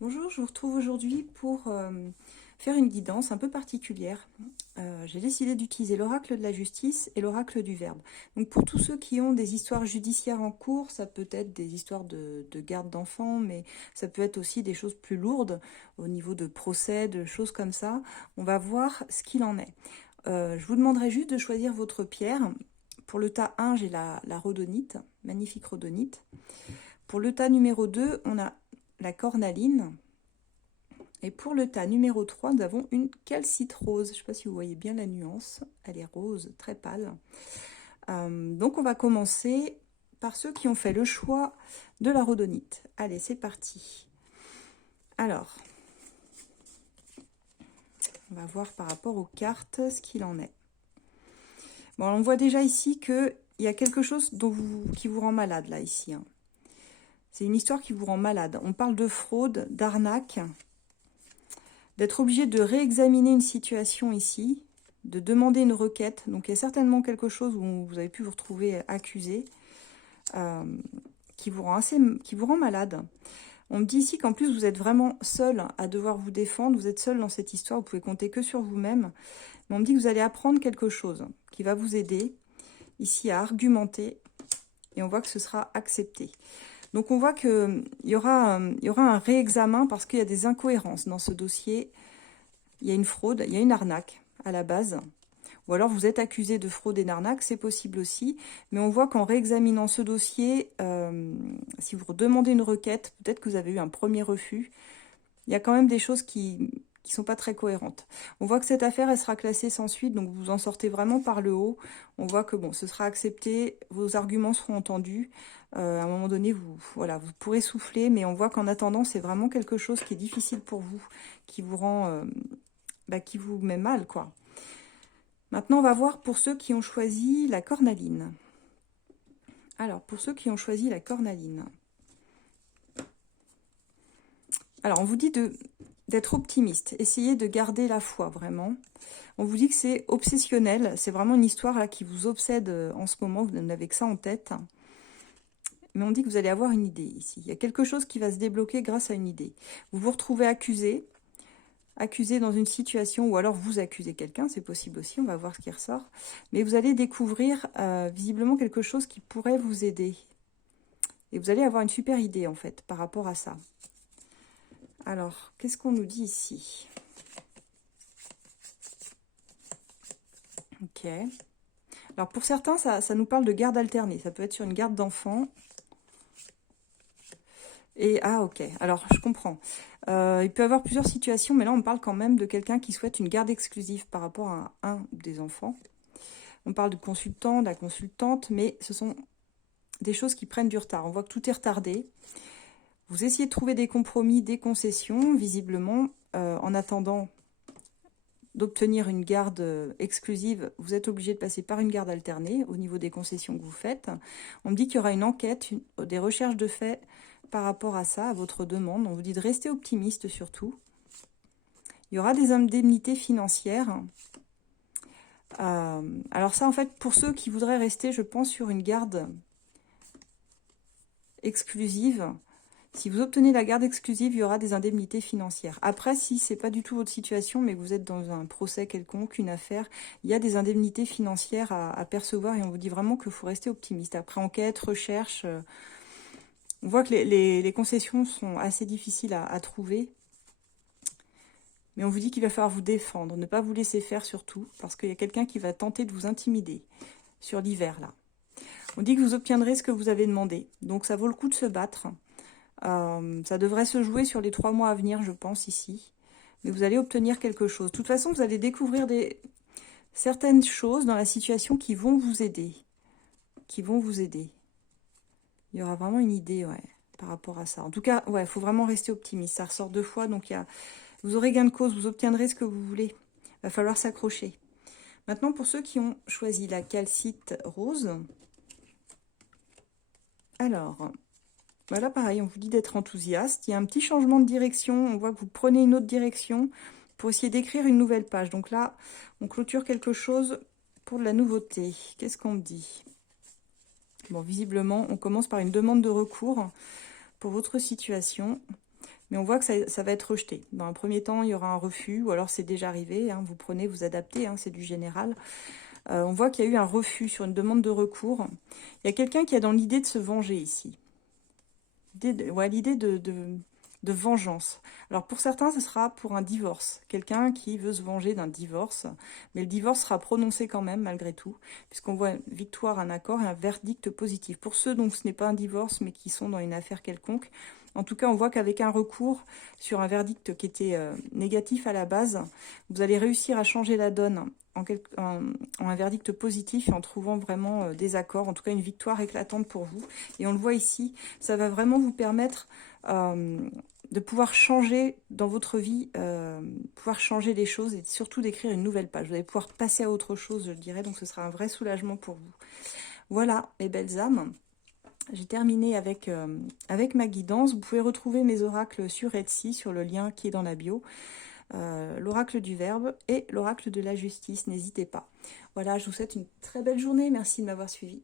Bonjour, je vous retrouve aujourd'hui pour faire une guidance un peu particulière. J'ai décidé d'utiliser l'oracle de la justice et l'oracle du verbe. Donc pour tous ceux qui ont des histoires judiciaires en cours, ça peut être des histoires de garde d'enfants, mais ça peut être aussi des choses plus lourdes au niveau de procès, de choses comme ça. On va voir ce qu'il en est. Je vous demanderai juste de choisir votre pierre. Pour le tas 1, j'ai la rhodonite, magnifique rhodonite. Pour le tas numéro 2, on a la cornaline. Et pour le tas numéro 3, nous avons une calcite rose. Je ne sais pas si vous voyez bien la nuance. Elle est rose, très pâle. Donc on va commencer par ceux qui ont fait le choix de la rhodonite. Allez, c'est parti. Alors, on va voir par rapport aux cartes ce qu'il en est. Bon, on voit déjà ici qu'il y a quelque chose qui vous rend malade, là, ici. Hein. C'est une histoire qui vous rend malade. On parle de fraude, d'arnaque, d'être obligé de réexaminer une situation ici, de demander une requête. Donc il y a certainement quelque chose où vous avez pu vous retrouver accusé, qui vous rend malade. On me dit ici qu'en plus vous êtes vraiment seul à devoir vous défendre, vous êtes seul dans cette histoire, vous pouvez compter que sur vous-même. Mais on me dit que vous allez apprendre quelque chose qui va vous aider ici à argumenter et on voit que ce sera accepté. Donc on voit qu'il y aura un réexamen parce qu'il y a des incohérences dans ce dossier. Il y a une fraude, il y a une arnaque à la base. Ou alors vous êtes accusé de fraude et d'arnaque, c'est possible aussi. Mais on voit qu'en réexaminant ce dossier, si vous demandez une requête, peut-être que vous avez eu un premier refus. Il y a quand même des choses qui sont pas très cohérentes. On voit que cette affaire, elle sera classée sans suite, donc vous en sortez vraiment par le haut. On voit que bon, ce sera accepté, vos arguments seront entendus. À un moment donné, vous pourrez souffler, mais on voit qu'en attendant, c'est vraiment quelque chose qui est difficile pour vous, qui vous rend, qui vous met mal, quoi. Maintenant, on va voir pour ceux qui ont choisi la cornaline. Alors, pour ceux qui ont choisi la cornaline. Alors, on vous dit d'être optimiste. Essayez de garder la foi, vraiment. On vous dit que c'est obsessionnel. C'est vraiment une histoire là, qui vous obsède en ce moment. Vous n'avez que ça en tête. Mais on dit que vous allez avoir une idée ici. Il y a quelque chose qui va se débloquer grâce à une idée. Vous vous retrouvez accusé dans une situation, ou alors vous accusez quelqu'un, c'est possible aussi, on va voir ce qui ressort. Mais vous allez découvrir visiblement quelque chose qui pourrait vous aider. Et vous allez avoir une super idée, en fait, par rapport à ça. Alors, qu'est-ce qu'on nous dit ici? Ok. Alors, pour certains, ça nous parle de garde alternée. Ça peut être sur une garde d'enfant. Et, ah, ok. Alors, je comprends. Il peut y avoir plusieurs situations, mais là, on parle quand même de quelqu'un qui souhaite une garde exclusive par rapport à un des enfants. On parle de consultant, de la consultante, mais ce sont des choses qui prennent du retard. On voit que tout est retardé. Vous essayez de trouver des compromis, des concessions, visiblement. En attendant d'obtenir une garde exclusive, vous êtes obligé de passer par une garde alternée au niveau des concessions que vous faites. On me dit qu'il y aura une enquête, des recherches de faits par rapport à ça, à votre demande. On vous dit de rester optimiste surtout. Il y aura des indemnités financières. Alors ça, en fait, pour ceux qui voudraient rester, je pense, sur une garde exclusive, si vous obtenez la garde exclusive, il y aura des indemnités financières. Après, si c'est pas du tout votre situation, mais que vous êtes dans un procès quelconque, une affaire, il y a des indemnités financières à percevoir et on vous dit vraiment qu'il faut rester optimiste. Après enquête, recherche, on voit que les concessions sont assez difficiles à trouver. Mais on vous dit qu'il va falloir vous défendre, ne pas vous laisser faire surtout, parce qu'il y a quelqu'un qui va tenter de vous intimider sur l'hiver là. On dit que vous obtiendrez ce que vous avez demandé, donc ça vaut le coup de se battre. Ça devrait se jouer sur les 3 mois à venir, je pense, ici. Mais vous allez obtenir quelque chose. De toute façon, vous allez découvrir certaines choses dans la situation qui vont vous aider. Qui vont vous aider. Il y aura vraiment une idée, ouais, par rapport à ça. En tout cas, ouais, il faut vraiment rester optimiste. Ça ressort 2 fois, donc vous aurez gain de cause, vous obtiendrez ce que vous voulez. Il va falloir s'accrocher. Maintenant, pour ceux qui ont choisi la calcite rose. Alors... Voilà, pareil, on vous dit d'être enthousiaste. Il y a un petit changement de direction. On voit que vous prenez une autre direction pour essayer d'écrire une nouvelle page. Donc là, on clôture quelque chose pour de la nouveauté. Qu'est-ce qu'on me dit? Bon, visiblement, on commence par une demande de recours pour votre situation. mais on voit que ça va être rejeté. Dans un premier temps, il y aura un refus, ou alors c'est déjà arrivé, hein, vous prenez, vous adaptez, hein, c'est du général. On voit qu'il y a eu un refus sur une demande de recours. Il y a quelqu'un qui a dans l'idée de se venger ici. L'idée de vengeance. Alors pour certains, ce sera pour un divorce. Quelqu'un qui veut se venger d'un divorce, mais le divorce sera prononcé quand même, malgré tout, puisqu'on voit une victoire, un accord et un verdict positif. Pour ceux dont ce n'est pas un divorce, mais qui sont dans une affaire quelconque, en tout cas, on voit qu'avec un recours sur un verdict qui était négatif à la base, vous allez réussir à changer la donne en un verdict positif et en trouvant vraiment des accords, en tout cas une victoire éclatante pour vous. Et on le voit ici, ça va vraiment vous permettre de pouvoir changer dans votre vie, pouvoir changer les choses et surtout d'écrire une nouvelle page. Vous allez pouvoir passer à autre chose, je dirais, donc ce sera un vrai soulagement pour vous. Voilà, mes belles âmes. J'ai terminé avec ma guidance. Vous pouvez retrouver mes oracles sur Etsy, sur le lien qui est dans la bio. L'oracle du verbe et l'oracle de la justice, n'hésitez pas. Voilà, je vous souhaite une très belle journée. Merci de m'avoir suivi.